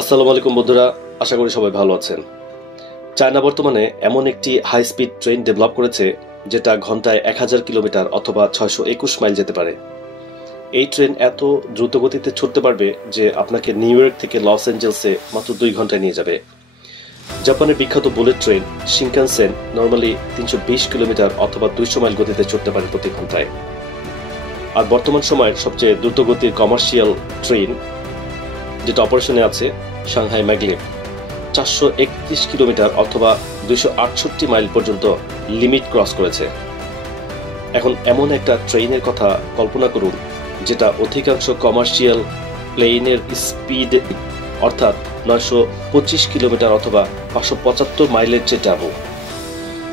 আসসালামু আলাইকুম বন্ধুরা, আশা করি সবাই ভালো আছেন। চায়না বর্তমানে এমন একটি হাই স্পিড ট্রেন ডেভেলপ করেছে যেটা ঘন্টায় 1000 কিলোমিটার অথবা 621 মাইল যেতে পারে। এই ট্রেন এত দ্রুত গতিতে ছুটতে পারবে যে আপনাকে নিউ ইয়র্ক থেকে লস অ্যাঞ্জেলসে মাত্র 2 ঘন্টায় নিয়ে যাবে। জাপানের বিখ্যাত bullet train Shinkansen normally 320 kilometre অথবা 200 মাইল গতিতে ছুটতে পারে প্রতি ঘন্টায়। আর বর্তমান সময়ের সবচেয়ে দ্রুতগতির কমার্শিয়াল ট্রেন যেটা অপারেশনে আছে সাংহাই ম্যাগলেভ 431 কিলোমিটার অথবা 268 মাইল পর্যন্ত লিমিট ক্রস করেছে। এখন এমন একটা ট্রেনের কথা কল্পনা করুন যেটা অধিকাংশ কমার্শিয়াল প্লেনের স্পিড অর্থাৎ 925 কিলোমিটার অথবা 575 মাইলের চেয়ে ডাবল।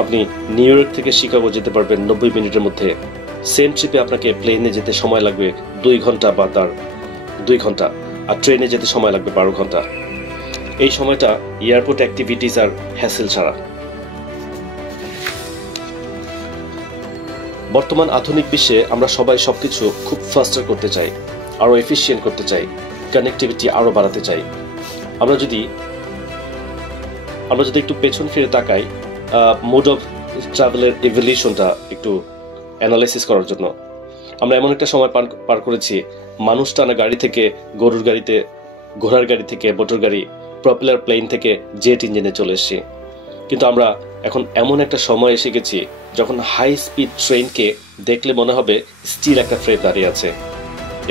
আপনি নিউ ইয়র্ক থেকে শিকাগো যেতে পারবেন 90 মিনিটের মধ্যে। সেম ট্রিপে আপনাকে প্লেনে যেতে সময় লাগবে 2 ঘন্টা বা তার 2 ঘন্টা, আর ট্রেনে যেতে সময় লাগবে 12 ঘন্টা। এই সময়টা এয়ারপোর্ট অ্যাক্টিভিটিস আর হ্যাসেল ছাড়া। বর্তমান আধুনিক বিশ্বে আমরা সবাই সবকিছু খুব ফাস্টার করতে চাই, আরো এফিশিয়েন্ট করতে চাই, কানেক্টিভিটি আরো বাড়াতে চাই। আমরা যদি একটু পেছন ফিরে তাকাই মোড অফ ট্রাভেলের ইভলিউশনটা একটু অ্যানালাইসিস করার জন্য, আমরা এমন একটা সময় পার করেছি মানুষ টানা গাড়ি থেকে গরুর গাড়িতে, ঘোড়ার গাড়ি থেকে মোটর গাড়ি, প্রপেলার প্লেন থেকে জেট ইঞ্জিনে চলে এসেছি। কিন্তু আমরা এখন এমন একটা সময় এসে গেছি যখন হাই স্পিড ট্রেনকে দেখলে মনে হবে স্টিল একটা ট্রেন দাঁড়িয়ে আছে।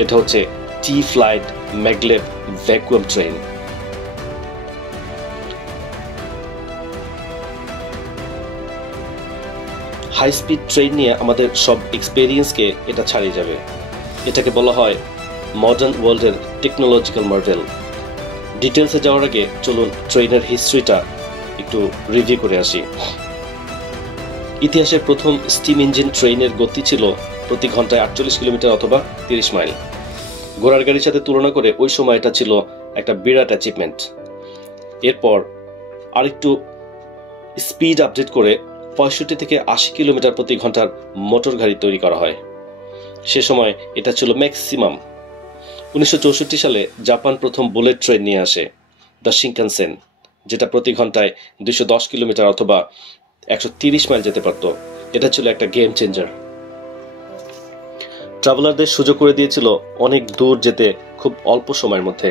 এটা হচ্ছে T flight maglev vacuum train. High speed train নিয়ে আমাদের সব এক্সপেরিয়েন্সকে এটা ছাড়িয়ে যাবে। এটাকে বলা হয় মডার্ন ওয়ার্ল্ডের টেকনোলজিক্যাল মার্ভেল। ডিটেলসে যাওয়ার আগে চলুন ট্রেনের হিস্ট্রিটা একটু রিভিউ করে আসি। ইতিহাসের প্রথম স্টিম ইঞ্জিন ট্রেনের গতি ছিল প্রতি ঘন্টায় 48 কিলোমিটার অথবা 30 মাইল। ঘোড়ার গাড়ির সাথে তুলনা করে ওই সময় এটা ছিল একটা বিরাট অ্যাচিভমেন্ট। এরপর আরেকটু স্পিড আপডেট করে 65 থেকে 80 কিলোমিটার প্রতি ঘন্টার মোটর গাড়ি তৈরি করা হয়। সে সময় এটা ছিল ম্যাক্সিমাম। 1964 সালে জাপান প্রথম বুলেট ট্রেন নিয়ে আসে, দ্য শিনকানসেন, যেটা প্রতি ঘন্টায় 210 কিলোমিটার অথবা 130 মাইল যেতে পারত। এটা ছিল একটা গেম চেঞ্জার। ট্রাভেলারদের সুযোগ করে দিয়েছিল অনেক দূর যেতে খুব অল্প সময়ের মধ্যে।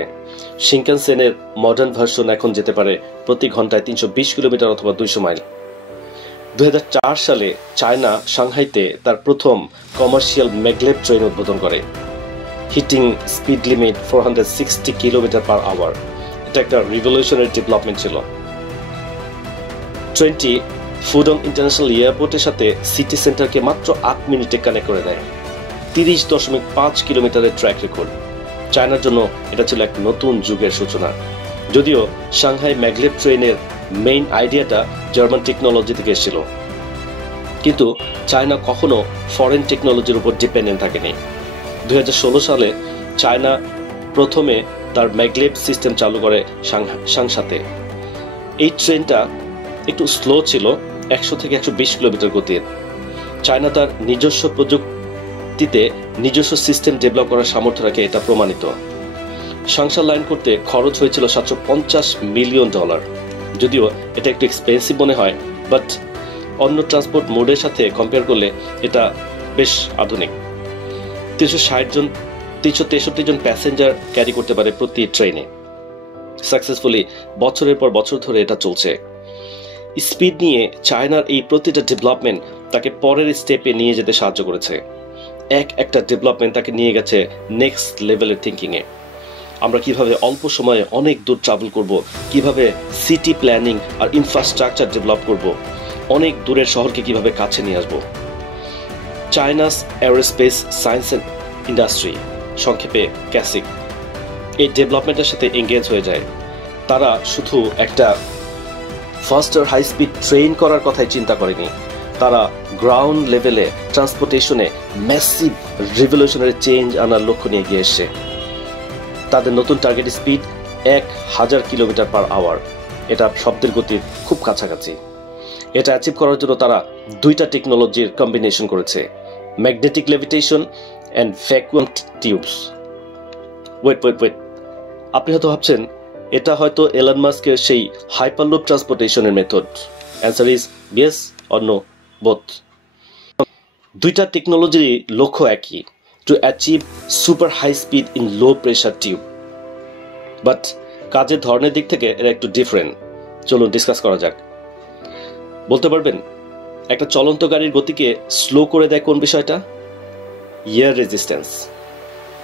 শিনকানসেনের মডার্ন ভার্সন এখন যেতে পারে প্রতি ঘন্টায় 320 কিলোমিটার অথবা 200 মাইল। 2004 সালে চায়না সাংহাইতে তার প্রথম কমার্শিয়াল ম্যাগলেভ ট্রেন উদ্বোধন করে, hitting speed limit 460 kilometre per hour. এটা একটা রিভলিউশনারি ডেভেলপমেন্ট ছিল। ট্রেনটি ফুডং ইন্টারন্যাশনাল এয়ারপোর্টের সাথে সিটি সেন্টারকে মাত্র 8 মিনিটে কানেক্ট করে দেয়। 30.5 কিলোমিটারের ট্র্যাক রেকর্ড। চায়নার জন্য এটা ছিল এক নতুন যুগের সূচনা। যদিও সাংহাই ম্যাগলেভ ট্রেনের মেইন আইডিয়াটা জার্মান টেকনোলজি থেকে এসেছিল, কিন্তু চায়না কখনো ফরেন টেকনোলজির উপর ডিপেন্ডেন্ট থাকেনি। 2016 সালে চায়না প্রথমে তার ম্যাগলেভ সিস্টেম চালু করে সাংসাতে। এই ট্রেনটা একটু স্লো ছিল, 100 থেকে 120 কিলোমিটার গতির। চায়না তার নিজস্ব প্রযুক্তিতে নিজস্ব সিস্টেম ডেভেলপ করার সামর্থ্য রাখে, এটা প্রমাণিত। সাংসা লাইন করতে খরচ হয়েছিল $750 মিলিয়ন। যদিও এটা একটু এক্সপেন্সিভ মনে হয়, বাট অন্য ট্রান্সপোর্ট মোডের সাথে কম্পেয়ার করলে এটা বেশ আধুনিক। 363 জন প্যাসেঞ্জার ক্যারি করতে পারে প্রতি ট্রেনে। সাকসেসফুলি বছরের পর বছর ধরে এটা চলছে। স্পিড নিয়ে চায়নার এই প্রতিটা ডেভেলপমেন্ট তাকে পরের স্টেপে নিয়ে যেতে সাহায্য করেছে। একটা ডেভেলপমেন্ট তাকে নিয়ে গেছে নেক্সট লেভেলের থিঙ্কিংয়ে। আমরা কিভাবে অল্প সময়ে অনেক দূর ট্রাভেল করব, কিভাবে সিটি প্ল্যানিং আর ইনফ্রাস্ট্রাকচার ডেভেলপ করব, অনেক দূরের শহরকে কিভাবে কাছে নিয়ে আসবো। চায়নাস এরোস্পেস সায়েন্স অ্যান্ড ইন্ডাস্ট্রি, সংক্ষেপে ক্যাসিক, এই ডেভেলপমেন্টের সাথে এঙ্গেজ হয়ে যায়। তারা শুধু একটা ফাস্টার হাই স্পিড ট্রেন করার কথাই চিন্তা করেনি, তারা গ্রাউন্ড লেভেলে ট্রান্সপোর্টেশনে ম্যাসিভ রিভলিউশনারি চেঞ্জ আনার লক্ষ্য নিয়ে এগিয়ে এসছে। তাদের নতুন target speed 1000 kilometre per hour. এটা শব্দের গতির খুব কাছাকাছি। এটা অ্যাচিভ করার জন্য তারা 2টা টেকনোলজির কম্বিনেশন করেছে, magnetic levitation and vacuum tubes. Wait, আপনি হয়তো ভাবছেন এটা হয়তো এলন মাস্কের সেই হাইপারলুপ ট্রান্সপোর্টেশনের method? Answer is yes or no, both. দুইটা টেকনোলজির লক্ষ্য একই, to achieve super high speed in low pressure tube, but কাজের ধরনের দিক থেকে এরা একটু ডিফারেন্ট। চলুন ডিসকাস করা যাক। বলতে পারবেন একটা চলন্ত গাড়ির গতিকে স্লো করে দেয় কোন বিষয়টা? Air resistance.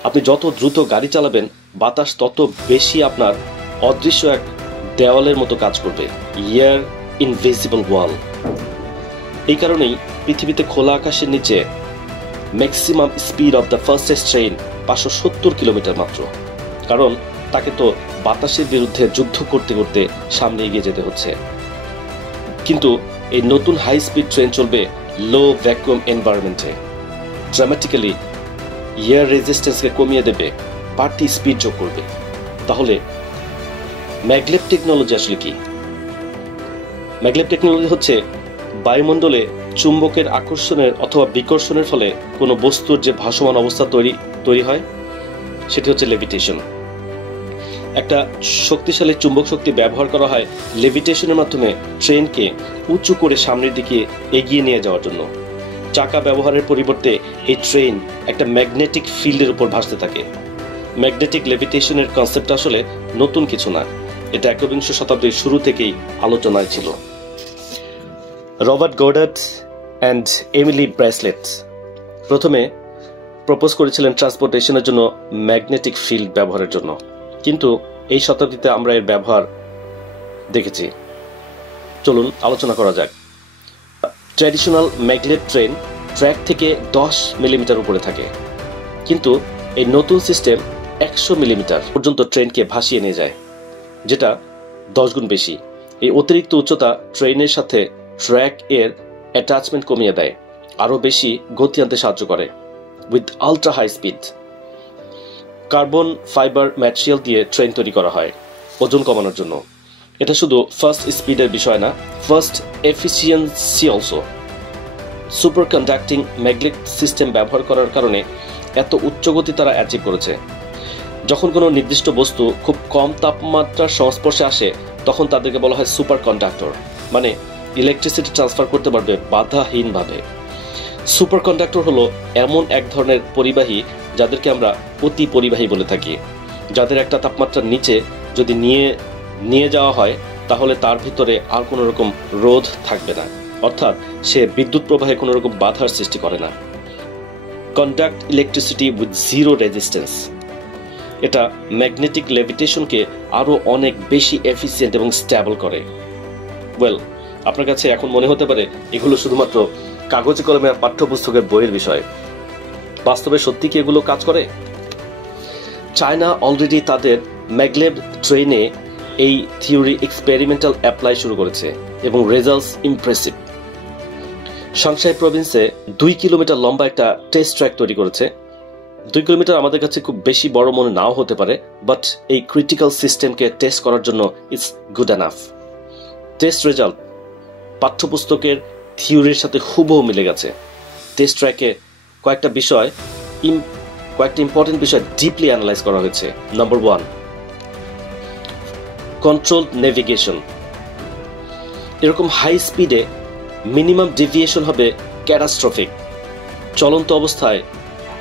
আপনি যত দ্রুত গাড়ি চালাবেন, বাতাস তত বেশি আপনার অদৃশ্য এক দেওয়ালের মতো কাজ করবে, এয়ার ইনভিজিবল ওয়াল। এই কারণেই পৃথিবীতে খোলা আকাশের নিচে maximum speed of the fastest train 570 kilometre মাত্র, কারণ তাকে তো বাতাসের বিরুদ্ধে যুদ্ধ করতে করতে সামনে এগিয়ে যেতে হচ্ছে। কিন্তু এই নতুন হাই স্পিড ট্রেন চলবে লো ভ্যাকুয়াম এনভায়রনমেন্টে, ড্রামাটিক্যালি এয়ার রেজিস্ট্যান্সকে কমিয়ে দেবে, বাড়তি স্পিড যোগ করবে। তাহলে ম্যাগলেভ টেকনোলজি আসলে কি? ম্যাগলেভ টেকনোলজি হচ্ছে বায়ুমণ্ডলে চুম্বকের আকর্ষণের অথবা বিকর্ষণের ফলে কোনো বস্তুর যে ভাসমান অবস্থা তৈরি হয়, সেটি হচ্ছে লেভিটেশন। একটা শক্তিশালী চুম্বক শক্তি ব্যবহার করা হয় লেভিটেশনের মাধ্যমে ট্রেনকে উঁচু করে সামনের দিকে এগিয়ে নিয়ে যাওয়ার জন্য। চাকা ব্যবহারের পরিবর্তে এই ট্রেন একটা ম্যাগনেটিক ফিল্ডের উপর ভাসতে থাকে। ম্যাগনেটিক লেভিটেশনের কনসেপ্ট আসলে নতুন কিছু না, এটা 21 শতাব্দীর শুরু থেকেই আলোচনায় ছিল। Robert Goddard and Emily bracelet প্রথমে প্রপোজ করেছিলেন ট্রান্সপোর্টেশনের জন্য ম্যাগনেটিক ফিল্ড ব্যবহারের জন্য, কিন্তু এই শতাব্দীতে আমরা এর ব্যবহার দেখেছি। চলুন আলোচনা করা যাক। ট্র্যাডিশনাল ম্যাগলেভ ট্রেন ট্র্যাক থেকে 10 মিলিমিটার উপরে থাকে, কিন্তু এই নতুন সিস্টেম 100 মিলিমিটার পর্যন্ত ট্রেনকে ভাসিয়ে নিয়ে যায়, যেটা 10 গুণ বেশি। এই অতিরিক্ত উচ্চতা ট্রেনের সাথে ট্র্যাক এর অ্যাটাচমেন্ট কমিয়ে দেয়, আরও বেশি গতি আনতে সাহায্য করে। With ultra high speed carbon fibre material দিয়ে ট্রেন তৈরি করা হয় ওজন কমানোর জন্য। এটা শুধু ফার্স্ট স্পিডের বিষয় না, first efficiency also. Super conducting magnetic system ব্যবহার করার কারণে এত উচ্চ গতি তারা অ্যাচিভ করেছে। যখন কোনো নির্দিষ্ট বস্তু খুব কম তাপমাত্রার সংস্পর্শে আসে, তখন তাদেরকে বলা হয় সুপার কন্ডাক্টর, মানে ইলেকট্রিসিটি ট্রান্সফার করতে পারবে বাধাহীনভাবে। সুপার কন্ডাক্টর হলো এমন এক ধরনের পরিবাহী যাদেরকে আমরা অতি পরিবাহী বলে থাকি, যাদের একটা তাপমাত্রার নিচে যদি নিয়ে যাওয়া হয়, তাহলে তার ভিতরে আর কোনো রকম রোধ থাকবে না, অর্থাৎ সে বিদ্যুৎ প্রবাহে কোনো রকম বাধার সৃষ্টি করে না। Conduct electricity with zero resistance, এটা ম্যাগনেটিক লেভিটেশনকে আরও অনেক বেশি এফিসিয়েন্ট এবং স্টেবল করে। ওয়েল, আপনার কাছে এখন মনে হতে পারে এগুলো শুধুমাত্র কাগজে কলমে পাঠ্যপুস্তকের বইয়ের বিষয়। বাস্তবে সত্যি কি এগুলো কাজ করে? চায়না অলরেডি তাদের ম্যাগলেভ ট্রেনে এই থিওরি এক্সপেরিমেন্টাল অ্যাপ্লাই শুরু করেছে এবং রেজাল্টস ইমপ্রেসিভ। সাংহাই প্রভিন্সে 2 কিলোমিটার লম্বা একটা টেস্ট ট্র্যাক তৈরি করেছে। 2 কিলোমিটার আমাদের কাছে খুব বেশি বড় মনে নাও হতে পারে, বাট এই ক্রিটিক্যাল সিস্টেমকে টেস্ট করার জন্য it's good enough. Test result পাঠ্যপুস্তকের থিওরির সাথে হুবহু মিলে গেছে। টেস্ট ট্র্যাকে কয়েকটা ইম্পর্টেন্ট বিষয় ডিপলি অ্যানালাইজ করা হয়েছে। Number 1, control navigation. এরকম হাই স্পিডে মিনিমাম ডেভিয়েশন হবে ক্যাটাস্ট্রফিক। চলন্ত অবস্থায়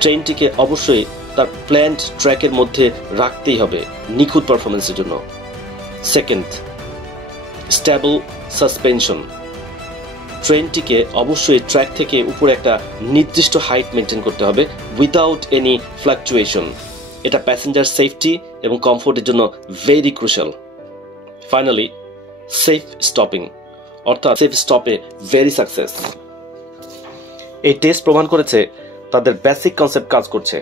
ট্রেনটিকে অবশ্যই তার প্ল্যান্ড ট্র্যাকের মধ্যে রাখতেই হবে নিখুঁত পারফরমেন্সের জন্য। Second, stable suspension. ট্রেনটিকে অবশ্যই ট্র্যাক থেকে উপরে একটা নির্দিষ্ট হাইট মেনটেন করতে হবে উইদাউট এনি ফ্লাকচুয়েশন। এটা প্যাসেঞ্জার সেফটি এবং কমফোর্টের জন্য very crucial. Finally, safe stopping, অর্থাৎ সেফ স্টপে ভেরি সাকসেস। এই টেস্ট প্রমাণ করেছে তাদের বেসিক কনসেপ্ট কাজ করছে।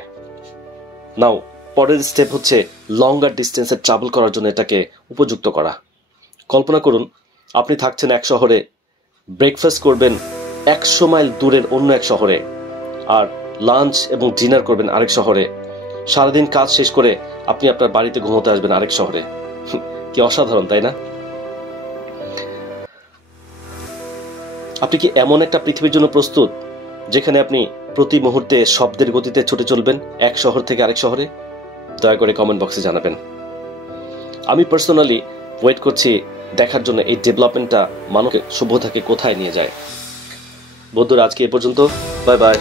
নাও পরের স্টেপ হচ্ছে লঙ্গার ডিস্টেন্সে ট্রাভেল করার জন্য এটাকে উপযুক্ত করা। কল্পনা করুন, আপনি থাকছেন এক শহরে, ব্রেকফাস্ট করবেন 100 মাইল দূরের অন্য এক শহরে, আর লাঞ্চ এবং ডিনার করবেন আরেক শহরে। সারাদিন কাজ শেষ করে আপনি আপনার বাড়িতে ঘুমোতে আসবেন আরেক শহরে। কি অসাধারণ, তাই না? আপনি কি এমন একটা পৃথিবীর জন্য প্রস্তুত যেখানে আপনি প্রতি মুহূর্তে শব্দের গতিতে ছুটে চলবেন এক শহর থেকে আরেক শহরে? দয়া করে কমেন্ট বক্সে জানাবেন। আমি পার্সোনালি ওয়েট করছি দেখার জন্য এই ডেভেলপমেন্টটা মানুষকে সভ্যতাকে কোথায় নিয়ে যায়। বন্ধুরা, আজকে এ পর্যন্ত। Bye bye.